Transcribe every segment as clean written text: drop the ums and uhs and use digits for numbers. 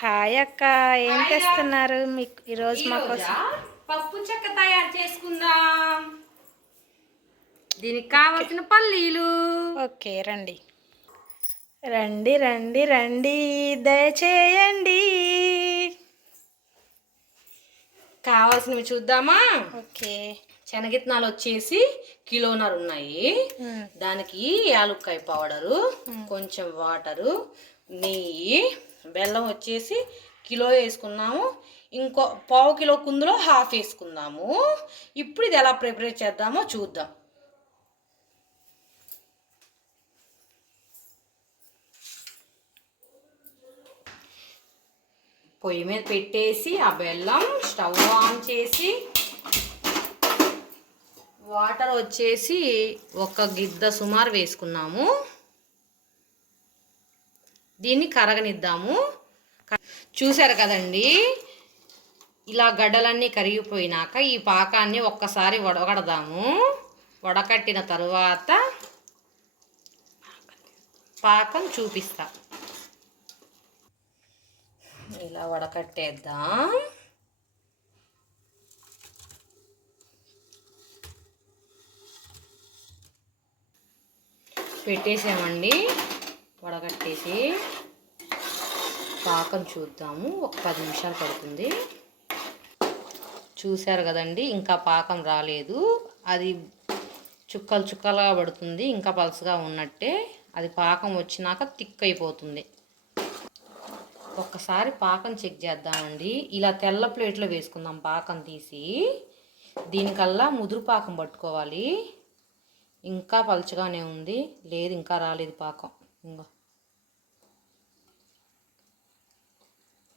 Hi అక్క, ఏం hi రా. తెస్తున్నారు మీకు ఈరోజు మా ఈరోజా కోసం? పప్పు చెక్క తయారు చేసుకుందాం. దీనికి ఓకే కావలసిన పల్లీలు. ఓకే, రండి రండి రండి రండి, దయచేయండి. కావాల్సినవి చూద్దామా. ఓకే. శనగిత్తనాలు వచ్చేసి కిలోన్నర ఉన్నాయి. ఉమ్, దానికి యాలుక్కాయ పౌడరు, కొంచెం వాటరు, నెయ్యి, బెల్లం వచ్చేసి కిలో వేసుకున్నాము. ఇంకో పావు కిలో కుందులో హాఫ్ వేసుకుందాము. ఇప్పుడు ఇది ఎలా ప్రిపేర్ చేద్దామో చూద్దాం. పొయ్యి మీద పెట్టేసి ఆ బెల్లం స్టవ్ ఆన్ చేసి వాటర్ వచ్చేసి ఒక గిద్ద సుమారు వేసుకున్నాము. దీన్ని కరగనిద్దాము. చూసారు కదండి, ఇలా గడ్డలన్నీ కరిగిపోయినాక ఈ పాకాన్ని ఒక్కసారి వడగడదాము. వడకట్టిన తరువాత పాకం చూపిస్తా. ఇలా వడకట్టేద్దాం. పెట్టేసామండి, వడగట్టేసి పాకం చూద్దాము. ఒక 10 నిమిషాలు పడుతుంది. చూశారు కదండి, ఇంకా పాకం రాలేదు. అది చుక్కలు చుక్కలుగా పడుతుంది, ఇంకా పలుసగా ఉన్నట్టే. అది పాకం వచ్చినాక థిక్ అయిపోతుంది. ఒక్కసారి పాకం చెక్ చేద్దామండి. ఇలా తెల్ల ప్లేట్లో వేసుకుందాం. పాకం తీసి దీనికల్లా ముదురు పాకం పట్టుకోవాలి. ఇంకా పలుచగానే ఉంది, లేదు ఇంకా రాలేదు పాకం.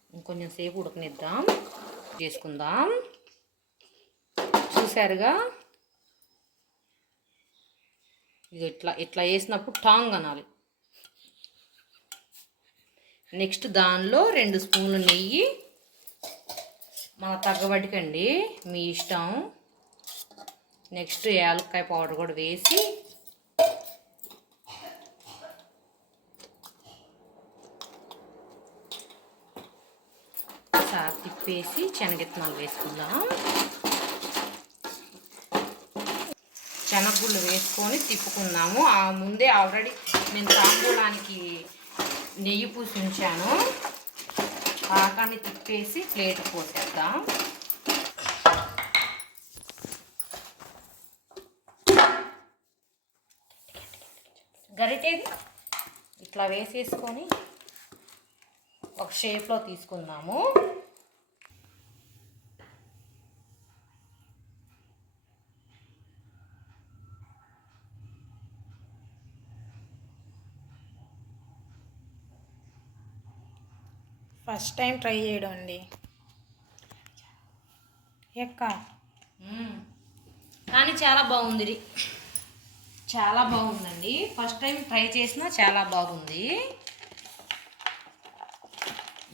ఇంకొంచెం సేపు ఉడకనిద్దాం, చేసుకుందాం. చూసారుగా, ఇది ఇట్లా ఇట్లా వేసినప్పుడు టాంగ్ అనాలి. నెక్స్ట్ దానిలో 2 స్పూన్లు నెయ్యి, మన తగ్గబడికండి, మీ ఇష్టం. నెక్స్ట్ యాలక్కాయ పౌడర్ కూడా వేసి ఒకసారి తిప్పేసి శనగిత్తనాలు వేసుకుందాం. శనగగుళ్ళు వేసుకొని తిప్పుకుందాము. ఆ ముందే ఆల్రెడీ నేను తాంబూలానికి నెయ్యి పూసి ఉంచాను. పాకాన్ని తిప్పేసి ప్లేట్ పోసేద్దాం. గరిటేది ఇట్లా వేసేసుకొని ఒక షేప్లో తీసుకుందాము. ఫస్ట్ టైం ట్రై చేయడం అండి ఎక్క. కానీ చాలా బాగుంది, చాలా బాగుందండి. ఫస్ట్ టైం ట్రై చేసినా చాలా బాగుంది.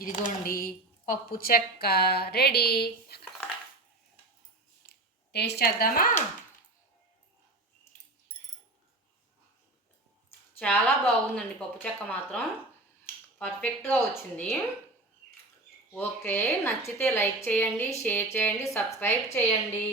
ఇదిగోండి, పప్పు చెక్క రెడీ. టేస్ట్ చేద్దామా. చాలా బాగుందండి, పప్పు చెక్క మాత్రం పర్ఫెక్ట్గా వచ్చింది. ఓకే, నచ్చితే లైక్ చేయండి, షేర్ చేయండి, సబ్స్క్రైబ్ చేయండి.